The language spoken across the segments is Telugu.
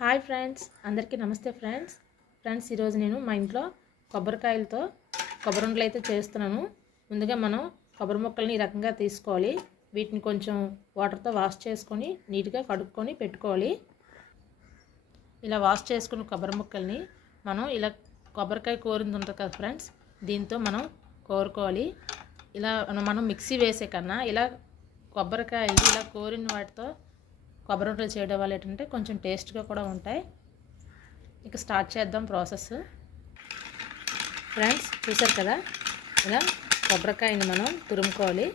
హాయ్ ఫ్రెండ్స్ అందరికీ నమస్తే ఫ్రెండ్స్. ఫ్రెండ్స్ ఈరోజు నేను మా ఇంట్లో కొబ్బరికాయలతో కొబ్బరి ఉండలు అయితే చేస్తున్నాను. ముందుగా మనం కొబ్బరి మొక్కల్ని ఈ రకంగా తీసుకోవాలి. వీటిని కొంచెం వాటర్తో వాష్ చేసుకొని నీట్గా కడుక్కొని పెట్టుకోవాలి. ఇలా వాష్ చేసుకున్న కొబ్బరి మొక్కల్ని మనం ఇలా కొబ్బరికాయ కోరింది ఉంటుంది కదా ఫ్రెండ్స్ దీంతో మనం కోరుకోవాలి. ఇలా మనం మిక్సీ వేసే కన్నా ఇలా కొబ్బరికాయలు ఇలా కోరిన వాటితో కొబ్బరి రొట్టెలు చేయడం వల్ల ఏంటంటే కొంచెం టేస్ట్గా కూడా ఉంటాయి. ఇక స్టార్ట్ చేద్దాం ప్రాసెస్. ఫ్రెండ్స్ చూసారు కదా? ఇలా కొబ్బరికాయని మనం తురుముకోవాలి.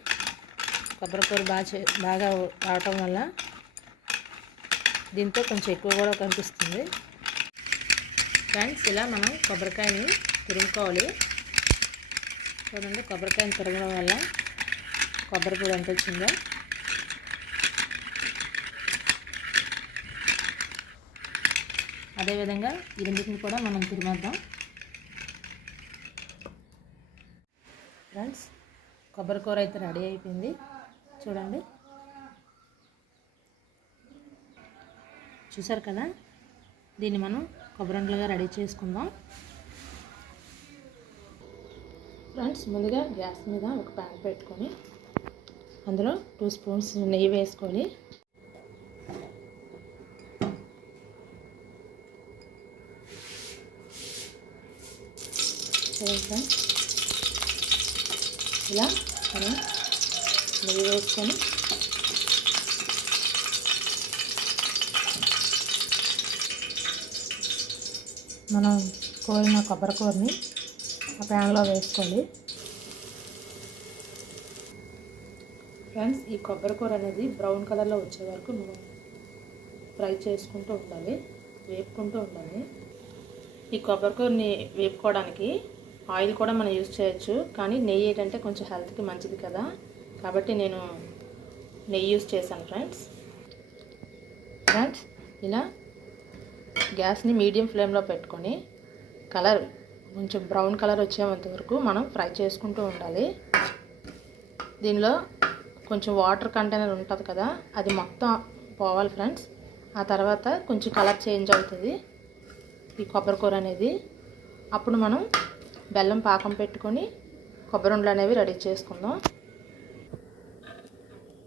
కొబ్బరికూర బాగా చే బాగా రావటం వల్ల దీంతో కొంచెం ఎక్కువ కూడా కనిపిస్తుంది. ఫ్రెండ్స్ ఇలా మనం కొబ్బరికాయని తురుముకోవాలి. చూడండి కొబ్బరికాయని తురమడం వల్ల కొబ్బరి పొడి ఎంత వచ్చిందో. అదేవిధంగా ఈ రెండింటిని కూడా మనం తురిమేద్దాం. ఫ్రెండ్స్ కొబ్బరి కూర అయితే రెడీ అయిపోయింది. చూడండి. చూసారు కదా? దీన్ని మనం కొబ్బరి రెడీ చేసుకుందాం. ఫ్రెండ్స్ ముందుగా గ్యాస్ మీద ఒక ప్యాన్ పెట్టుకొని అందులో టూ స్పూన్స్ నెయ్యి వేసుకొని చూడండి ఇలా మనం నెయ్యి వేసుకొని మనం కోరిన కొబ్బరి కూరని ఆ ప్యాన్లో వేసుకోవాలి. ఫ్రెండ్స్ ఈ కొబ్బరి కూర అనేది బ్రౌన్ కలర్లో వచ్చే వరకు మనం ఫ్రై చేసుకుంటూ ఉండాలి వేపుకుంటూ ఉండాలి. ఈ కొబ్బరికూరని వేపుకోవడానికి ఆయిల్ కూడా మనం యూజ్ చేయొచ్చు. కానీ నెయ్యి ఏంటంటే కొంచెం హెల్త్కి మంచిది కదా. కాబట్టి నేను నెయ్యి యూజ్ చేశాను ఫ్రెండ్స్. ఫ్రెండ్స్ ఇలా గ్యాస్ని మీడియం ఫ్లేమ్లో పెట్టుకొని కలర్ కొంచెం బ్రౌన్ కలర్ వచ్చేంత వరకు మనం ఫ్రై చేసుకుంటూ ఉండాలి. దీనిలో కొంచెం వాటర్ కంటైనర్ ఉంటుంది కదా అది మొత్తం పోవాలి ఫ్రెండ్స్. ఆ తర్వాత కొంచెం కలర్ చేంజ్ అవుతుంది. ఈ కొబ్బరి కూర అనేది. అప్పుడు మనం బెల్లం పాకం పెట్టుకొని కొబ్బరి ఉండలు అనేవి రెడీ చేసుకుందాం.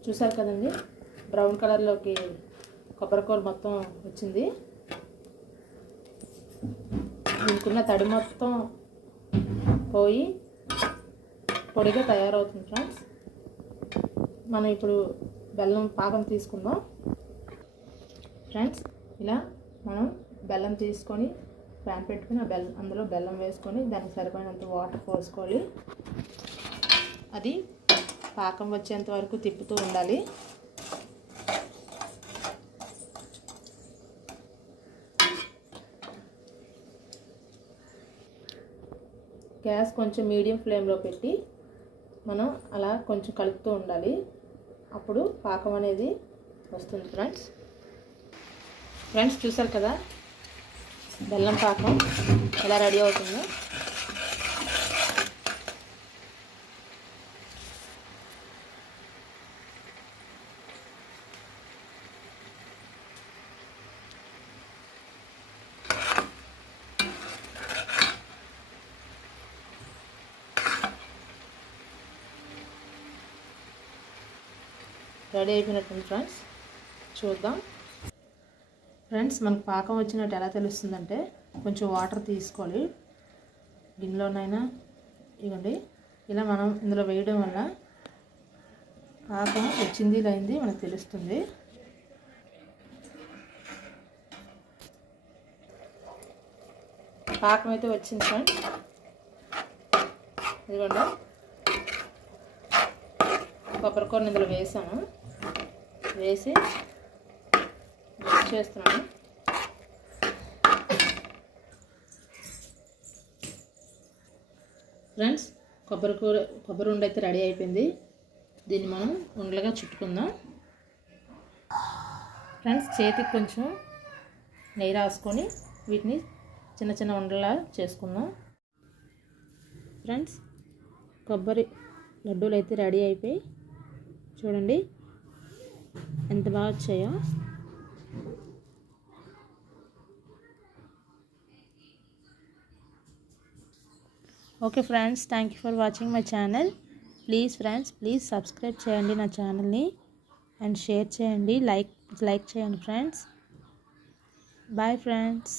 చూసారు కదండి? బ్రౌన్ కలర్లోకి కొబ్బరికూర మొత్తం వచ్చింది. దీనికున్న తడి మొత్తం పోయి పొడిగా తయారవుతుంది ఫ్రెండ్స్. మనం ఇప్పుడు బెల్లం పాకం తీసుకుందాం. ఫ్రెండ్స్ ఇలా మనం బెల్లం తీసుకొని ప్యాన్ పెట్టుకుని ఆ బెల్లం అందులో బెల్లం వేసుకొని దానికి సరిపోయినంత వాటర్ పోసుకోవాలి. అది పాకం వచ్చేంత వరకు తిప్పుతూ ఉండాలి. గ్యాస్ కొంచెం మీడియం ఫ్లేమ్లో పెట్టి మనం అలా కొంచెం కలుపుతూ ఉండాలి. అప్పుడు పాకం అనేది వస్తుంది ఫ్రెండ్స్. ఫ్రెండ్స్ చూసారు కదా? బెల్లం పాకం ఎలా రెడీ అవుతుందో? రెడీ అయిపోయినట్టుంది ఫ్రెండ్స్ చూద్దాం. ఫ్రెండ్స్ మనకు పాకం వచ్చినట్టు ఎలా తెలుస్తుందంటే కొంచెం వాటర్ తీసుకోవాలి. గిన్నెలోనైనా ఇవ్వండి. ఇలా మనం ఇందులో వేయడం వల్ల పాకం వచ్చింది లేనిది మనకు తెలుస్తుంది. పాకం అయితే వచ్చింది ఫ్రెండ్స్. ఇదిగోండి. కొబ్బరికూరని ఇందులో వేసాను. వేసి చేస్తున్నాను. ఫ్రెండ్స్ కొబ్బరి కూర కొబ్బరి ఉండ అయితే రెడీ అయిపోయింది. దీన్ని మనం ఉండలుగా చుట్టుకుందాం. ఫ్రెండ్స్ చేతికి కొంచెం నెయ్యి రాసుకొని వీటిని చిన్న చిన్న ఉండలా చేసుకుందాం. ఫ్రెండ్స్ కొబ్బరి లడ్డూలు అయితే రెడీ అయిపోయి చూడండి ఎంత బాగా వచ్చాయో. Okay friends thank you for watching my channel please friends please subscribe చేయండి నా ఛానల్ని అండ్ షేర్ చేయండి. లైక్ లైక్ చేయండి ఫ్రెండ్స్ బాయ్ ఫ్రెండ్స్